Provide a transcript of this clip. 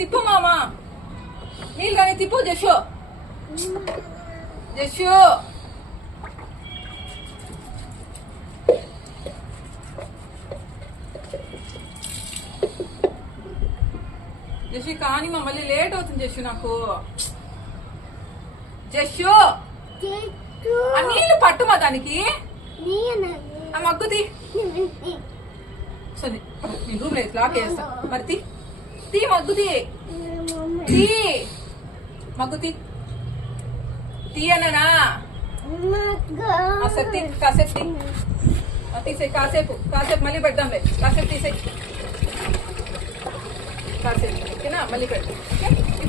తిప్పు మామా నీళ్ళు కానీ తిప్పు జషు జషు జషు కానీ మా మళ్ళీ లేట్ అవుతుంది జషు నాకు జషు ఆ నీళ్ళు పట్టుమా దానికి ఆ మగ్గుది సరే నేను రూమ్ లో లాక్ చేస్తా మరి తీ మగ్గుది తీ మగ్గుతి తీయనా సరే కాసేపు తీసేయి కాసేపు మళ్ళీ పెడదాంలే కాసేపు తీసేయి కాసేపు ఓకేనా మళ్ళీ పెడతాం ఓకే